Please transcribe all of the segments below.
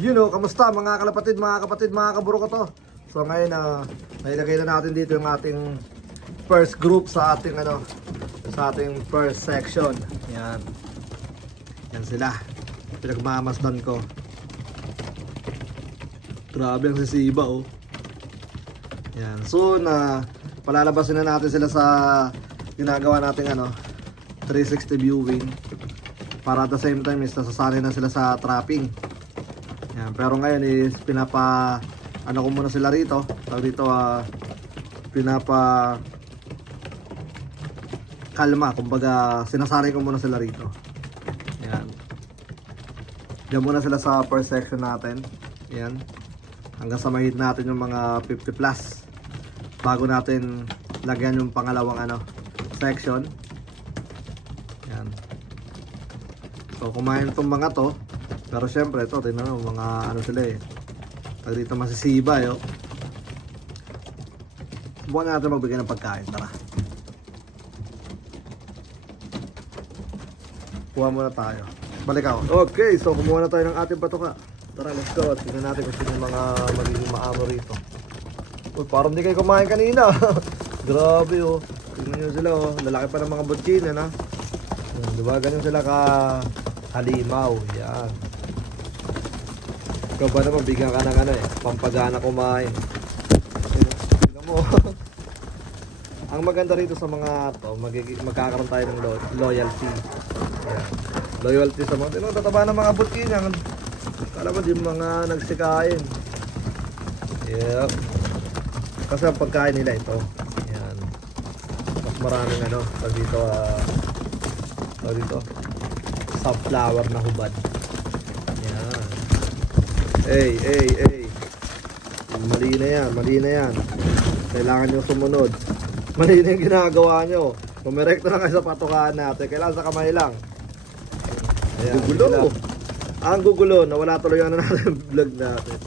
You know, kamusta mga kalapatid, mga kapatid, mga kaburo ko to. So ngayon na nailagay na natin dito yung ating first group sa ating ano sa ating first section. Yan. Yan sila. Pinagmamasdan ko. Grabe ang sisiba oh. Yan. So na palalabasin na natin sila sa ginagawa nating ano 360 viewing para at the same time is nasasanay na sila sa trapping. Yan, pero ngayon is pinapa ano ko muna sila rito. Tawag dito ah pinapa kalma, kumbaga sinasanay ko muna sila rito. Yan. Diyan muna sila sa first section natin. Yan. Hanggang sa mahit natin yung mga 50 plus. Bago natin lagyan yung pangalawang ano section. Yan. So kumain itong mga to. Pero syempre ito, tingnan mo, mga ano sila eh. Pag dito masisiba yo. Subukan natin magbigay ng pagkain, tara. Kuha muna tayo. Balik ako. Okay, so kumuha na tayo ng ating patuka. Tara, let's go. Tingnan natin kung sino mga magiging maamo rito. Uy, parang di kayo kumain kanina. Grabe oh. Tingnan nyo sila oh. Lalaki pa ng mga butsin, ano? Yan, Diba ganyan sila ka halimaw. Yan. Ikaw ba naman bigyan ka ng ano eh, pampagana kumain. Ayun, Tingnan mo. Ang maganda rito sa mga to, magiging, magkakaroon tayo ng lo- loyalty. Yan. Loyalty sa mga, mo, tataba ng mga butkin yan. Kala mo di mga nagsikain. Yep. Kasi ang pagkain nila ito. Yan. Mas maraming ano, pag dito, ah, pag dito, sunflower na hubad. Hey, hey, hey. Mali na yan, mali na yan. Kailangan nyo sumunod. Mali na yung ginagawa nyo. Pumirekto na kayo sa patukaan natin. Kailangan sa kamay lang. Ayan, gugulo. sila. Ang gugulo, nawala tuloy yung ano natin, vlog natin.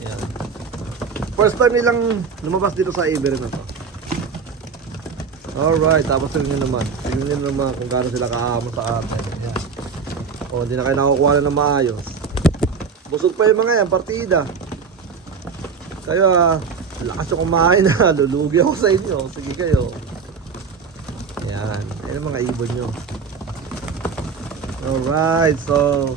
Ayan. First time nilang lumabas dito sa Iber na to. Alright, tapos tingnan nyo naman. Tingnan nyo naman kung gaano sila kaamo sa atin. Ayan. O, hindi na kayo nakukuha na ng maayos. Busog pa yung mga yan, partida. Kayo ah, lakas yung kumain na. Lulugi ako sa inyo. Sige kayo. Ayan. Ayan mga ibon nyo. Alright, so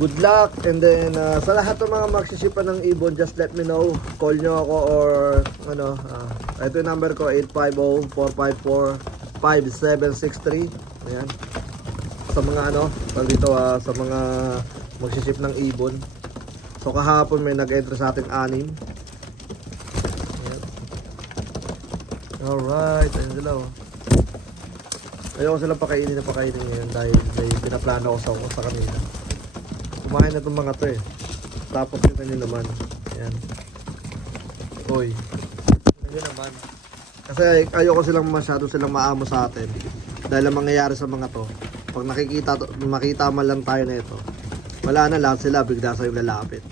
good luck and then uh, sa lahat ng mga magsisipan ng ibon just let me know call nyo ako or ano uh, ito yung number ko 850-454-5763 ayan sa mga ano pag dito ah, sa mga magsisip ng ibon so kahapon may nag-enter sa ating anim alright ayun sila oh Ayoko silang pakainin na pakainin ngayon dahil may pinaplano ko sa, sa kanila. Kumain na itong mga to eh. Tapos yun nyo naman. Ayan. Uy. Yun nyo naman. Kasi ay- ayoko silang masyado silang maamo sa atin. Dahil ang mangyayari sa mga to, pag nakikita, makita man lang tayo na ito, wala na lahat sila, bigla sa yung lalapit.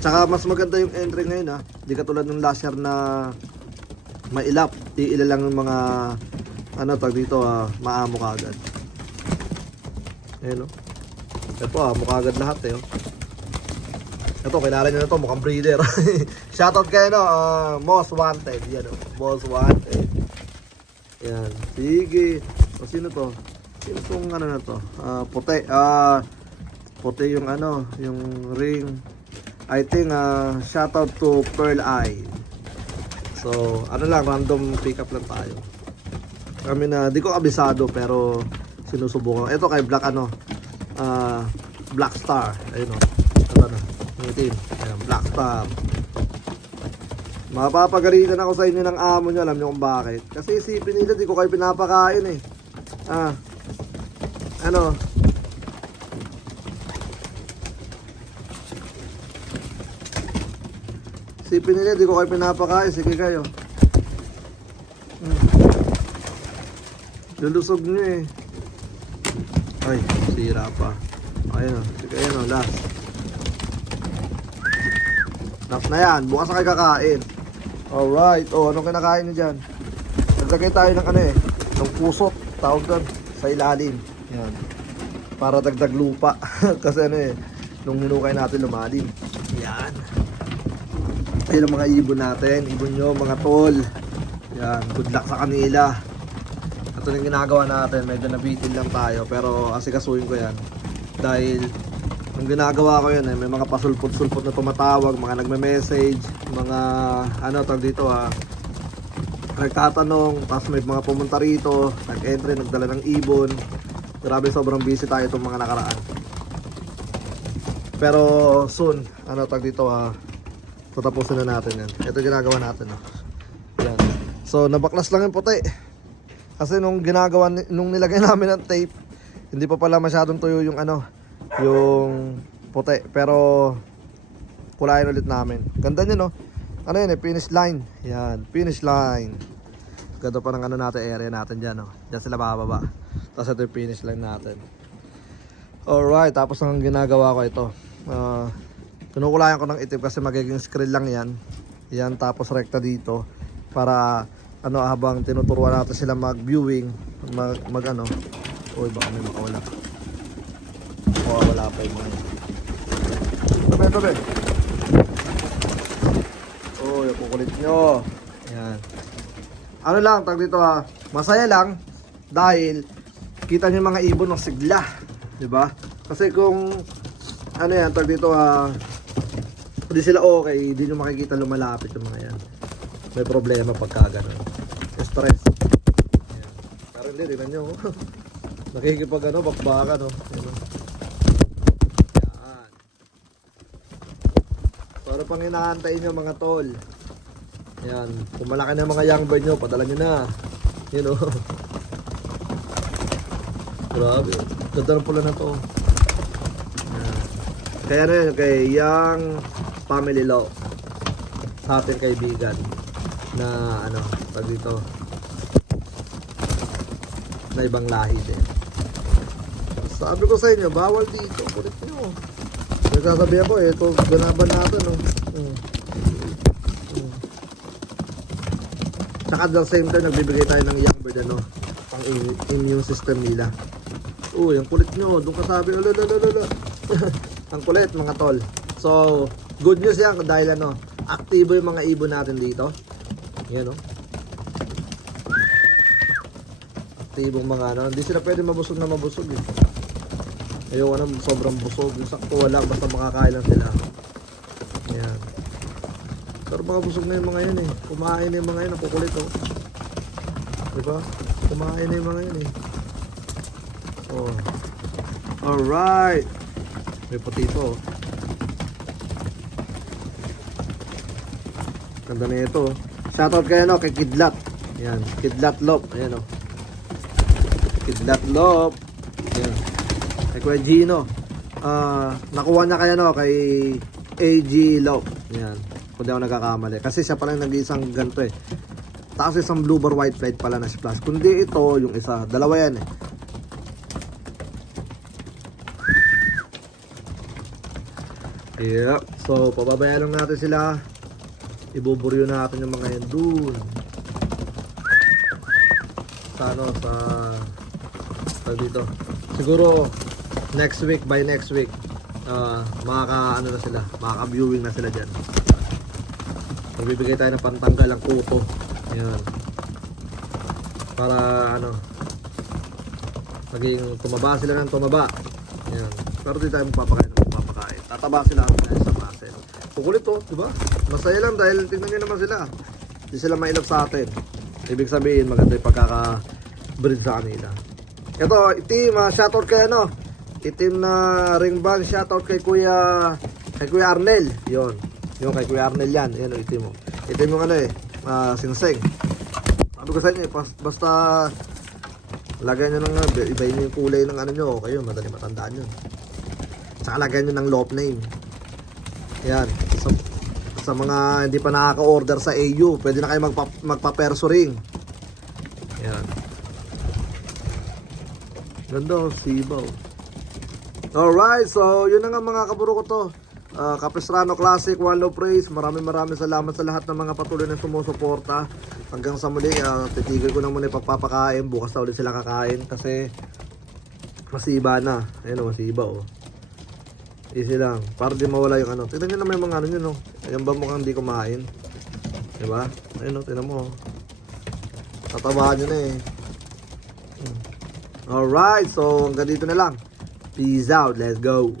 Tsaka mas maganda yung entry ngayon ha. Di katulad ng last year na mailap. Iila lang yung mga ano tag dito ah, maamo ka agad. Ayun oh. Ito ah, mukha agad lahat eh oh. Ito, kilala nyo na to, mukhang breeder. Shoutout kayo no, ah, most wanted. Yan oh, most wanted. Yan, sige. O sino to? Sino tong ano na to? Ah, puti. Ah, puti yung ano, yung ring. I think ah, shoutout to Pearl Eye. So, ano lang, random pick up lang tayo kami na di ko kabisado pero sinusubukan. Ito kay Black ano, ah Black Star. Ayun oh. Ito na. Yung itim. Ayan, Black Star. Mapapagalitan ako sa inyo ng amo nyo. Alam nyo kung bakit. Kasi isipin nila di ko kayo pinapakain eh. Ah. Ano? Isipin nila di ko kayo pinapakain. Sige kayo. Hmm. Lulusog nyo eh. Ay, sira pa. Ayun. Sige, ayun o. Last. Last na yan. Bukas na kayo kakain. Alright. O, anong kinakain nyo dyan? Naglagay tayo ng ano eh. Ng pusot. Tawag doon. Sa ilalim. Yan. para dagdag lupa. Kasi ano eh, nung hinukay natin lumalim. Yan. Ayun ang mga ibon natin. Ibon nyo, mga tol. Yan, good luck sa kanila. Ito yung ginagawa natin. Medyo nabitin lang tayo. Pero asikasuhin ko yan. Dahil nung ginagawa ko yun eh, may mga pasulpot-sulpot na tumatawag, mga nagme-message, mga ano tawag dito ha, nagtatanong, tapos may mga pumunta rito, nag-entry, nagdala ng ibon. Grabe sobrang busy tayo itong mga nakaraan. Pero soon, ano tag dito ha, tatapusin na natin yan. Ito ginagawa natin. No? Yan. So nabaklas lang yung puti. Kasi nung ginagawa, nung nilagay namin ng tape, hindi pa pala masyadong tuyo yung ano, yung puti. Pero kulayan ulit namin. Ganda nyo no? Ano yun eh, finish line. Yan, finish line. Ganda pa ng ano natin, area natin dyan no? Dyan sila bababa. Tapos ito yung finish line natin. Alright, tapos ang ginagawa ko ito. Uh, kinukulayan ko ng itim kasi magiging screen lang yan. Yan, tapos rekta dito. Para ano habang tinuturuan natin sila mag-viewing, mag, mag ano. Uy, baka may makawala. Makawala pa yung mga yun. Tabi, tabi. Yung kukulit nyo. Yan. Ano lang, tag dito ha. Masaya lang dahil kita yung mga ibon ng sigla. 'Di ba? Kasi kung ano yan, tag dito ha. Hindi sila okay, hindi nyo makikita lumalapit yung mga yan. May problema pagka ganun. Stress. Yan. Pero hindi, tingnan nyo. Nakikipag ano, bakbakan no. Oh. Yan. So, ano pang inaantay nyo mga tol? Yan. Kung malaki na mga young bird nyo, padala nyo na. Yan o. Grabe. Ganda pula na to. Yan. Kaya ano yun, kay Young Family Law. Sa ating kaibigan. Na ano, tag dito. Na ibang lahi din. Sabi ko sa inyo, bawal dito. Kulit nyo. Nagsasabi ako eh, ito ganaban natin. Oh. Mm. Mm. Tsaka at the same time, nagbibigay tayo ng young bird, ano, pang im- immune system nila. Uy, ang kulit nyo. Doon ka sabi, lalalala. ang kulit, mga tol. So, good news yan dahil ano, aktibo yung mga ibon natin dito. Yan, oh. Aktibong mga ano. Hindi sila pwede mabusog na mabusog eh. Ayoko na sobrang busog. Yung sakto wala, basta makakain lang sila. Yan. Pero mga busog na yung mga yun eh. Kumain na yung mga yun, nakukulit oh. Diba? Kumain na yung mga yun eh. Oh. Alright. May potito oh. Ganda na ito. oh. Shoutout kayo no kay Kidlat. Yan, Kidlat Lop. Ayan oh. Kidlat Lop. Ayan. Kay Kuya Gino. Ah, nakuha niya kaya no kay AG Lop. Yan. Kung di ako nagkakamali. Kasi siya pala yung nag-iisang ganito eh. Tapos isang blue bar white flight pala na splash. Kundi ito, yung isa. Dalawa yan eh. Yep. So, pababayan lang natin sila. Ibuburyo natin yung mga yan dun. Sa ano, sa... Sa dito. Siguro, next week, by next week, ah makaka, ano na sila, makaka-viewing na sila dyan. Magbibigay tayo ng pantanggal ang kuto. Yan. Para, ano, maging tumaba sila ng tumaba. Yan. Pero di tayo magpapakain magpapakain. Tataba sila sa muscle. Kukulit to, di ba? Masaya lang dahil tingnan nyo naman sila. Hindi sila mailap sa atin. Ibig sabihin, maganda yung pagkaka-breed sa kanila. Ito, itim, uh, shoutout kay ano, itim na ring band, shoutout kay Kuya, kay Kuya Arnel. Yon, yung kay Kuya Arnel yan, yan o itim mo. Itim yung ano eh, ah, singsing. Sabi ko sa inyo, basta lagyan nyo ng, uh, ibayin nyo yung kulay ng ano nyo, yun, madali matandaan yun. Tsaka lagyan nyo ng loft name. Yan, sa, sa mga hindi pa nakaka-order sa AU, pwede na kayo magpa, magpa-perso ring. Yan. Ganda oh, sibaw. Alright, so yun na nga mga kaburo ko to. Uh, Capistrano Classic, One Love Praise. Maraming maraming salamat sa lahat ng mga patuloy na sumusuporta. Hanggang sa muli, uh, titigil ko na muna yung pagpapakain. Bukas na ulit sila kakain kasi Masiba na. Ayun o, masiba o. Easy lang. Para di mawala yung ano. Tignan nyo naman yung mga ano nyo, no? Ayan ba mukhang di kumain? Diba? Ayun o, tignan mo. oh. Tatabahan nyo na eh. Hmm. Alright, so hanggang dito na lang. Peace out. Let's go.